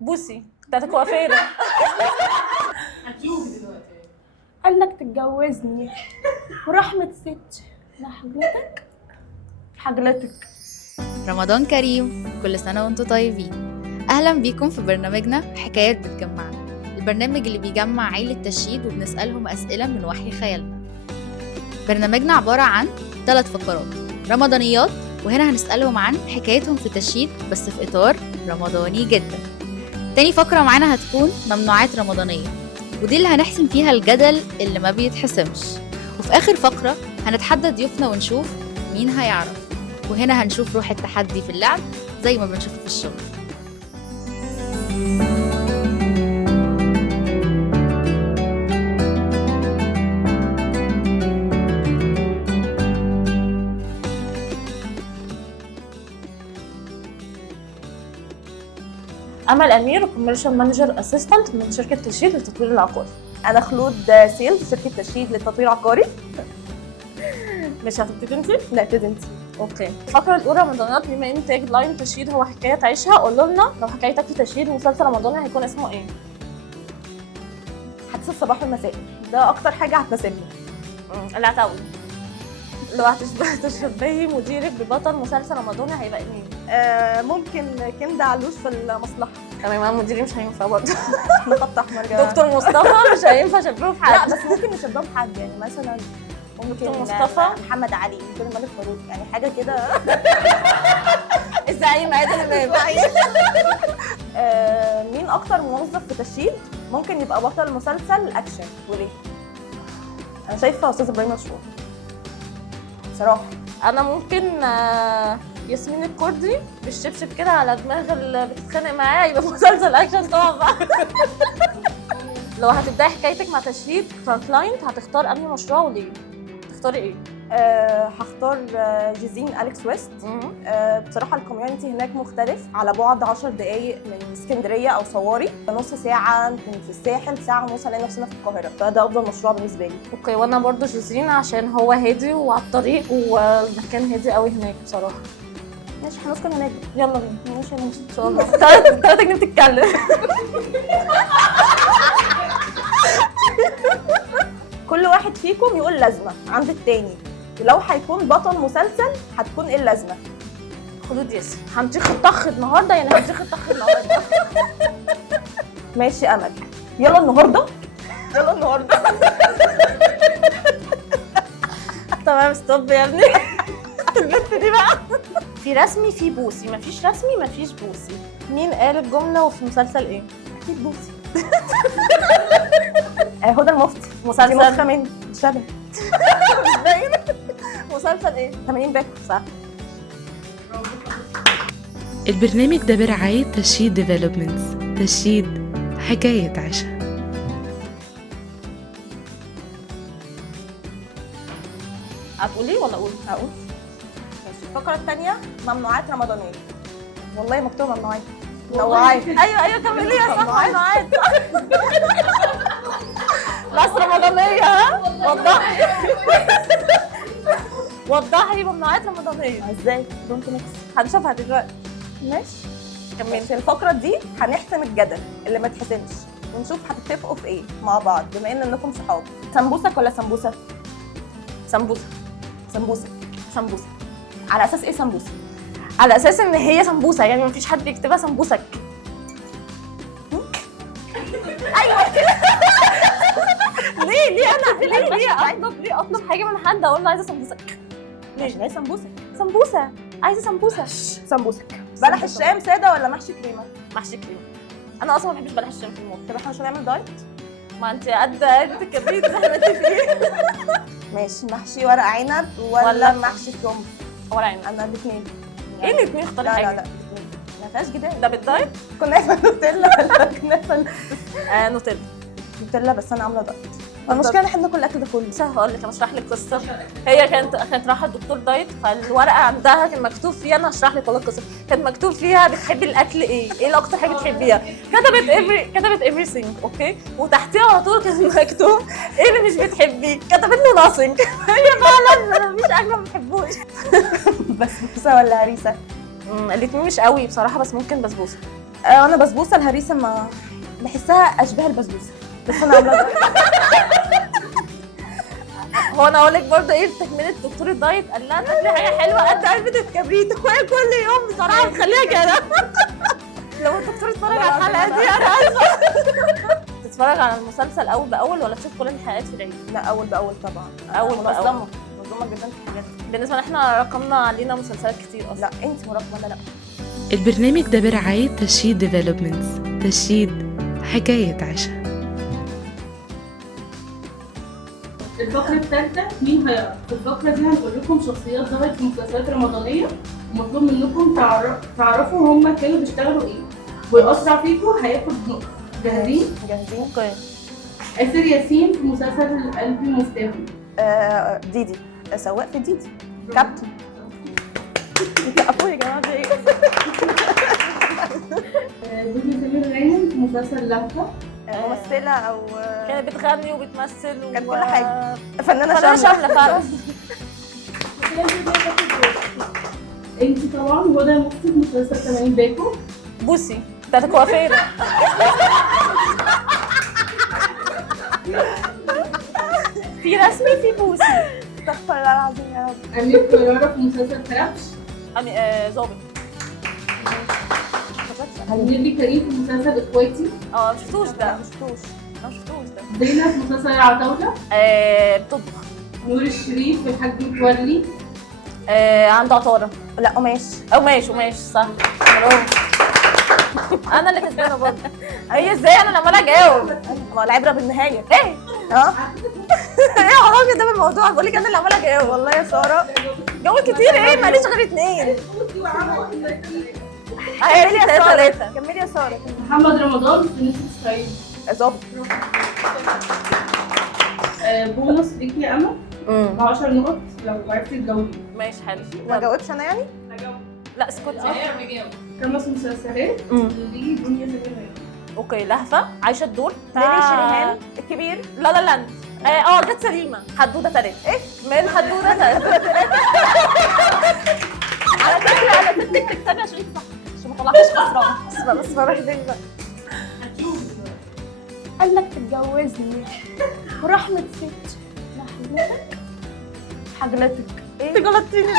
بوسي بتاعت الكوافيره. هتشوفي دلوقتي. قال لك تتجوزني ورحمة ست لحجلتك حجلتك. رمضان كريم، كل سنة وانتم طيبين. أهلا بيكم في برنامجنا حكايات بتجمعنا، البرنامج اللي بيجمع عيلة تشييد وبنسألهم أسئلة من وحي خيالنا. برنامجنا عبارة عن 3 فقرات رمضانيات، وهنا هنسألهم عن حكايتهم في تشييد بس في إطار رمضاني جدا. تاني فقرة معانا هتكون ممنوعات رمضانية، ودي اللي هنحسم فيها الجدل اللي ما بيتحسمش. وفي آخر فقرة هنتحدى ضيوفنا ونشوف مين هيعرف، وهنا هنشوف روح التحدي في اللعب زي ما بنشوفه في الشغل. امل امير، كوميرشال مانجر اسيستنت من شركه تشييد للتطوير العقاري. انا خلود سيلز شركة تشييد للتطوير العقاري. مش هتبتدي انت؟ لا ابتدي انت. اوكي. الفقره الاولى رمضانيات، بما ان تاج لاين تشييد هو حكايه تعيشها، قولوا لنا لو حكايتك في تشييد مسلسل رمضاني هيكون اسمه ايه؟ حديث الصباح والمساء، ده اكتر حاجة هتناسبني. اللي هتقول لو هتشبهي مديرك ببطل مسلسل رمضاني هيبقى مين؟ ممكن كندا علوش في المصلحة. تمام، انا مديري مش هينفع برضه. احنا خط احمر يا جماعة. دكتور مصطفى مش هينفع اشبهه في لا حد. بس ممكن نشبهه بحد، يعني مثلا دكتور ممكن مصطفى، محمد علي، دكتور الملك فاروق، يعني حاجة كده. الزعيم عادل امام. مين اكتر موظف في تشييد ممكن يبقى بطل مسلسل اكشن وليه؟ انا شايفه استاذ ابراهيم مشهور بصراحه. انا ممكن ياسمين الكردي بالشبشب كده على دماغ اللي بتتخانق معاه، يبقى مسلسل اكشن طبعا بقى. لو هتبداي حكايتك مع تشييد كلاينت هتختار انهي مشروع وليه؟ تختاري ايه؟ هختار جيزين أليكس ويست. بصراحة الكوميونتي هناك مختلف، على بعد 10 دقايق من اسكندرية أو صواري، نص ساعة نكون في الساحل، ساعة ونص نلاقي نفسنا في القاهرة، فده أفضل مشروع بالنسبة لي. اوكي، وانا برضو جوزين عشان هو هادي وعلى الطريق والمكان هادي قوي هناك بصراحة. ماشي هنسكن هناك. يلا بينا. ماشي ان شاء الله. ثلاثة جنيه بتتكلم. كل واحد فيكم يقول لازمة عند التاني، ولو هيكون بطل مسلسل هتكون ايه اللازمة؟ خلود ياسر. هنطيخ الطخ النهارده، يعني هنطيخ الطخ النهارده. ماشي أمل، يلا النهاردة. يلا النهاردة. تمام، ستوب يا ابني. البنت دي بقى. في رسمي في بوسي، مفيش رسمي مفيش بوسي. مين قال الجملة وفي مسلسل ايه؟ أكيد بوسي. هدى المفتي. مسلسل؟ دي نسخة من شبه. مش باين. مسلسل ايه؟ 80 باكو صح. البرنامج ده برعاية تشييد ديفلوبمنتس. تشييد حكاية عيشها. هتقولي ولا اقول؟ هقول. ماشي الفقرة الثانية ممنوعات رمضانية. والله مكتوب ممنوعات. منوعات. ايوه كمليها صح. ممنوعات. بس رمضانية، ها؟ وضحي. وضحي ممنوعات رمضانية. ازاي؟ دونت ميكس. هنشوفها دلوقتي. ماشي. كملي. في الفقرة دي هنحسم الجدل اللي ما اتحسمش، ونشوف هتتفقوا في ايه مع بعض بما انكم صحاب. سمبوسك ولا سمبوسة؟ سمبوسة. سمبوسة. سمبوسة. على اساس ايه سمبوسة؟ على اساس ان هي سمبوسة، يعني مفيش حد بيكتبها سمبوسك. ايوه كده. ليه انا ليه اطلب حاجه من حد اقول له عايزه سمبوسك؟ عشان هي سمبوسة. سمبوسه، عايزه سمبوسه. سمبوسك. بلح الشام سادة ولا محشي كريمة؟ محشي كريمه. انا اصلا ما بحبش بلح الشام في الموت. طب احنا مش هنعمل دايت؟ ما انت قد الكبريت زي ما انت فيه. ماشي محشي ورق عنب ولا محشي كرنب؟ ورق عنب. انا الاثنين. ايه الاثنين؟ اختاري لا حاجه. لا الاثنين ما فيهاش جدال. ده بالدايت؟ كنافة نوتيلا ولا كنافة نوتيلا. نوتيلا، بس انا عاملة دايت. المشكلة ان احنا بناكل الاكل ده كله. بس هقول لك، انا اشرح لك قصه. هي كانت رايحه الدكتور دايت، فالورقه عندها كان مكتوب فيها، انا هشرح لك والله القصه، كان مكتوب فيها بتحبي الاكل ايه؟ ايه الاكتر حاجه بتحبيها؟ كتبت everything، اوكي؟ وتحتيها على طول كان مكتوب ايه اللي مش بتحبيه؟ كتبت له nothing. هي فعلا مفيش اكل ما بحبوش. بسبوسة ولا هريسة؟ الاثنين مش قوي بصراحه، بس ممكن بسبوسه. انا بسبوسه الهريسه ما بحسها اشباه البسبوسه، بس انا عامله هو انا اقول لك برضه ايه تكمله دكتور الدايت قال لها تاكلي حاجه حلوه قد علبه الكبريت، وهي كل يوم بصراحه بتخليها كده. لو الدكتور اتفرج على الحلقه دي انا اسفه. تتفرج على المسلسل اول باول ولا تشوف كل الحلقات في العيد؟ لا اول باول طبعا. أول بأول. منظمه جدا في الحاجات دي. بالنسبه لنا احنا رقمنا علينا مسلسلات كتير اصلا. لا انت مراقبه ولا لا؟ البرنامج ده برعاية تشييد ديفلوبمنتس. تشييد حكاية عشا. الفقرة الثالثة مين هيعرف؟ في الفقرة دي هنقول لكم شخصيات ظهرت في مسلسلات رمضانية، ومطلوب منكم تعرفوا هما كانوا بيشتغلوا ايه، والأسرع فيكم هياخد نقطة. جاهزين؟ جاهزين. اوكي. آسر ياسين في مسلسل قلبي مفتاحي. ديدي، سواق في ديدي، كابتن. بتقفوا يا جماعه في ايه؟ دنيا سمير غانم في مسلسل لهفة. ممثله او كانت بتغني وبتمثل كانت كل حاجه. فنانه فنانة شامله. شامله فعلا. انتي طبعا هدى مفتي في مسلسل 80 باكو. بوسي بتاعت الكوافيره. في رسمي في بوسي. استغفر الله العظيم يا رب. أمير كرارة في مسلسل كرابش. ظابط. نيلي كريم في مسلسل اخواتي. اه ما شفتوش ده. ما شفتوش ده. زينة في مسلسل العتاولة. بتطبخ. نور الشريف في الحاج متولي. عنده عطاره. لا قماش. قماش صح. برافو. انا اللي كسبانه برضه. هي ازاي انا لما اجاوب؟ ما العبره بالنهايه. ايه؟ اه ايه يا راجل ده بالموضوع؟ بقول لك انا اللي عماله اجاوب. والله يا ساره. جو كتير ايه؟ ماليش غير 2. كملي يا ساره. 3. كملي يا ساره. محمد رمضان في نسر الصعيد. ظابط. بونص ليكي يا امل ب 10 نقط لو عرفتي تجاوبي. ماشي حلو. ما جاوبش انا يعني؟ لا اسكتي. 5 مسلسلات لدنيا سمير غانم. اوكي. لهفه، عايشه الدور نيلي شريهان الكبير. لا لا لاند. جت سليمه. حدوده 3. ايه؟ من حدوده 3. على فكره تكتبي عشان صح، عشان ما طلعتش خسران. بس بروح فين بقى؟ قال لك تتجوزني ورحمة ست حجلتك. ايه؟ غلطتيني.